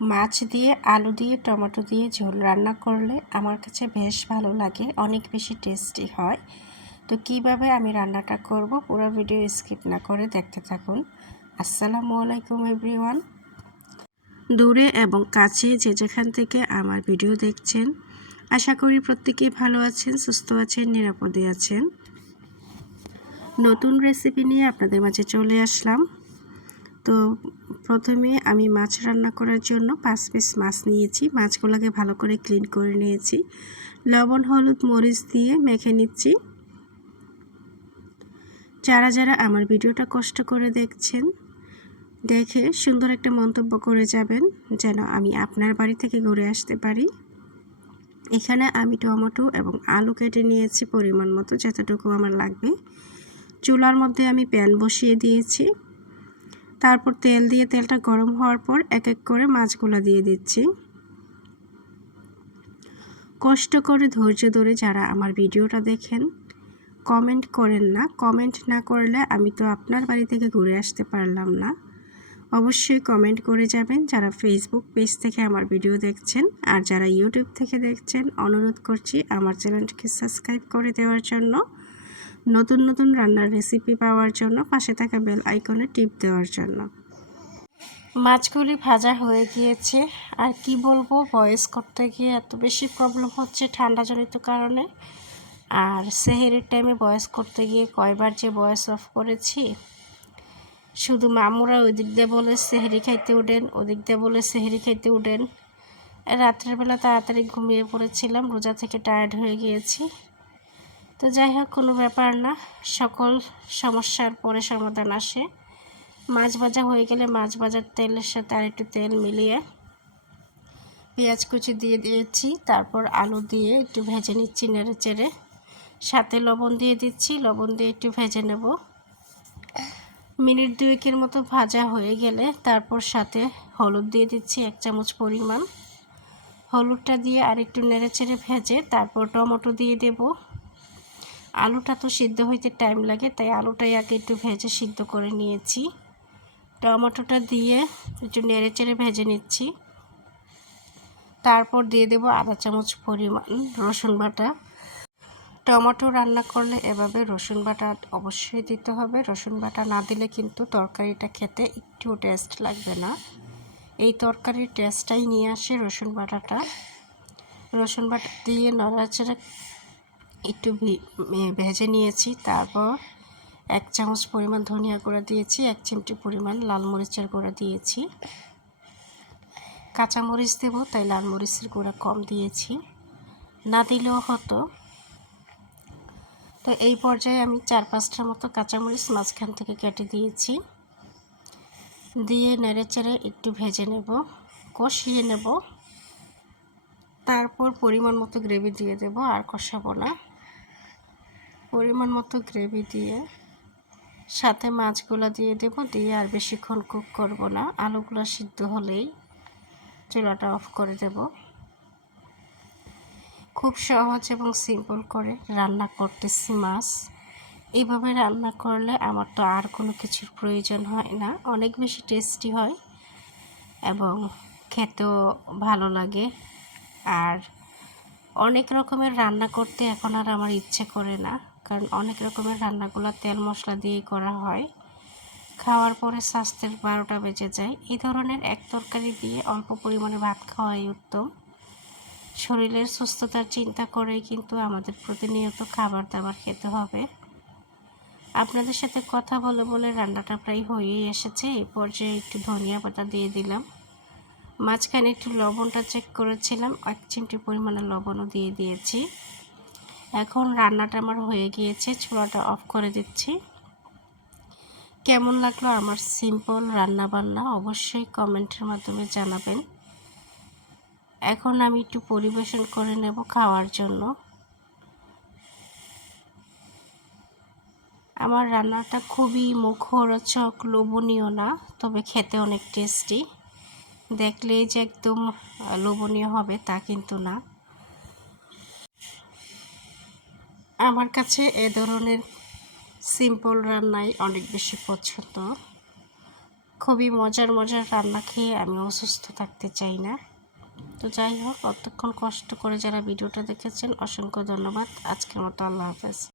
মাছ দিয়ে, আলু দিয়ে, টমেটো দিয়ে ঝোল রান্না করলে আমার কাছে বেশ ভালো লাগে, অনেক বেশি টেস্টি হয়। তো কীভাবে আমি রান্নাটা করব পুরো ভিডিও স্কিপ না করে দেখতে থাকুন। আসসালামু আলাইকুম এভরিওয়ান। দূরে এবং কাছে যে যেখান থেকে আমার ভিডিও দেখছেন, আশা করি প্রত্যেকেই ভালো আছেন, সুস্থ আছেন, নিরাপদে আছেন। নতুন রেসিপি নিয়ে আপনাদের মাঝে চলে আসলাম। তো প্রথমে আমি মাছ রান্না করার জন্য পাঁচ পিস মাছ নিয়েছি। মাছগুলোকে ভালো করে ক্লিন করে নিয়েছি। লবণ, হলুদ, মরিচ দিয়ে মেখে নিচ্ছি। যারা যারা আমার ভিডিওটা কষ্ট করে দেখছেন, দেখে সুন্দর একটা মন্তব্য করে যাবেন, যেন আমি আপনার বাড়ি থেকে ঘুরে আসতে পারি। এখানে আমি টমেটো এবং আলু কেটে নিয়েছি পরিমাণ মতো, যতটুকু আমার লাগবে। চুলার মধ্যে আমি প্যান বসিয়ে দিয়েছি। তারপর তেল দিয়ে তেলটা গরম হওয়ার পর এক এক করে মাছগুলো দিয়ে দিচ্ছি। কষ্ট করে ধৈর্য ধরে যারা আমার ভিডিওটা দেখেন কমেন্ট করেন না। কমেন্ট না করলে আমি তো আপনার বাড়ি থেকে ঘুরে আসতে পারলাম না। অবশ্যই কমেন্ট করে যাবেন যারা ফেসবুক পেজ থেকে আমার ভিডিও দেখছেন আর যারা ইউটিউব থেকে দেখছেন, অনুরোধ করছি আমার চ্যানেলটিকে সাবস্ক্রাইব করে দেওয়ার জন্য। নতুন নতুন রান্নার রেসিপি পাওয়ার জন্য পাশে থাকা বেল আইকনে টিপ দেওয়ার জন্য। মাছগুলি ভাজা হয়ে গিয়েছে। আর কি বলব ভয়েস করতে গিয়ে এত বেশি প্রবলেম হচ্ছে ঠান্ডাজনিত কারণে। আর সেহেরের টাইমে ভয়েস করতে গিয়ে কয়বার যে ভয়েস অফ করেছি, শুধু মামুরা ওই দিক দিয়ে বলে সেহেরি খাইতে উঠেন, ওদিক দিয়ে বলে সেহেরি খাইতে উঠেন। রাত্রের বেলা তাড়াতাড়ি ঘুমিয়ে পড়েছিলাম, রোজা থেকে টায়ার্ড হয়ে গিয়েছি। তো যাই হোক, কোনো ব্যাপার না। সকল সমস্যার পরে সমাধান আসে। মাছ ভাজা হয়ে গেলে মাছ ভাজার তেলের সাথে আর একটু তেল মিলিয়ে পেঁয়াজ কুচি দিয়ে দিয়েছি। তারপর আলু দিয়ে একটু ভেজে নিচ্ছি নেড়ে চেড়ে। সাথে লবণ দিয়ে দিচ্ছি, লবণ দিয়ে একটু ভেজে নেব। মিনিট দুয়েকের মতো ভাজা হয়ে গেলে তারপর সাথে হলুদ দিয়ে দিচ্ছি এক চামচ পরিমাণ। হলুদটা দিয়ে আর একটু নেড়ে চেড়ে ভেজে তারপর টমেটো দিয়ে দেবো। আলুটা তো সিদ্ধ হইতে টাইম লাগে, তাই আলুটাই আগে একটু ভেজে সিদ্ধ করে নিয়েছি। টমেটোটা দিয়ে একটু নেড়ে চেড়ে ভেজে নিচ্ছি। তারপর দিয়ে দেব আধা চামচ পরিমাণ রসুন বাটা। টমেটো রান্না করলে এভাবে রসুন বাটা অবশ্যই দিতে হবে। রসুন বাটা না দিলে কিন্তু তরকারিটা খেতে একটু টেস্ট লাগবে না। এই তরকারির টেস্টটাই নিয়ে আসে রসুন বাটাটা। রসুন বাটা দিয়ে নড়াচড়া একটু ভেজে নিয়েছি, তারপর এক চামচ পরিমাণ ধনিয়া গুঁড়া দিয়েছি, এক চিমটি পরিমাণ লাল মরিচের গুঁড়া দিয়েছি। কাঁচা মরিচ দেব, তাই লাল মরিচের গুঁড়া কম দিয়েছি। না দিলেও হতো। তো এই পর্যায়ে আমি চার পাঁচটার মতো কাঁচামরিচ মাঝখান থেকে কেটে দিয়েছি। দিয়ে নেড়েচেড়ে একটু ভেজে নেব, কষিয়ে নেব। তারপর পরিমাণ মতো গ্রেভি দিয়ে দেব, আর কষাবো না। পরিমাণ মতো গ্রেভি দিয়ে, সাথে মাছগুলো দিয়ে দেব, দিয়ে আর বেশিক্ষণ কুক করব না। আলুগুলো সিদ্ধ হলেই চুলাটা অফ করে দেব। খুব সহজ এবং সিম্পল করে রান্না করতেছি মাছ। এইভাবে রান্না করলে আমার তো আর কোনো কিছুর প্রয়োজন হয় না। অনেক বেশি টেস্টি হয় এবং খেতেও ভালো লাগে। আর অনেক রকমের রান্না করতে এখন আর আমার ইচ্ছে করে না। কারণ অনেক রকমের রান্নাগুলো তেল মশলা দিয়েই করা হয়। খাওয়ার পরে স্বাস্থ্যের বারোটা বেজে যায়। এই ধরনের এক তরকারি দিয়ে অল্প পরিমাণে ভাত খাওয়াই উত্তম। শরীরের সুস্থতার চিন্তা করেই কিন্তু আমাদের প্রতিনিয়ত খাবার দাবার খেতে হবে। আপনাদের সাথে কথা বলে বলে রান্নাটা প্রায় হয়েই এসেছে। এই পর্যায়ে একটু ধনিয়া পাতা দিয়ে দিলাম। মাঝখানে একটু লবণটা চেক করেছিলাম, এক চিমটি পরিমাণে লবণও দিয়ে দিয়েছি। এখন রান্নাটা আমার হয়ে গিয়েছে, চুলাটা অফ করে দিচ্ছি। কেমন লাগল আমার সিম্পল রান্না বান্না অবশ্যই কমেন্টের মাধ্যমে জানাবেন। এখন আমি একটু পরিবেশন করে নেব খাওয়ার জন্য। আমার রান্নাটা খুবই মুখরোচক, লোভনীয় না, তবে খেতে অনেক টেস্টি দেখলেই যে একদম লোভনীয় হবে তা কিন্তু না। আমার কাছে এ ধরনের সিম্পল রান্নাই অনেক বেশি পছন্দ। খুবই মজার মজার রান্না খেয়ে আমি অসুস্থ থাকতে চাই না। তো যাই হোক, অতক্ষণ কষ্ট করে যারা ভিডিওটা দেখেছেন, অসংখ্য ধন্যবাদ। আজকের মতো আল্লাহ হাফেজ।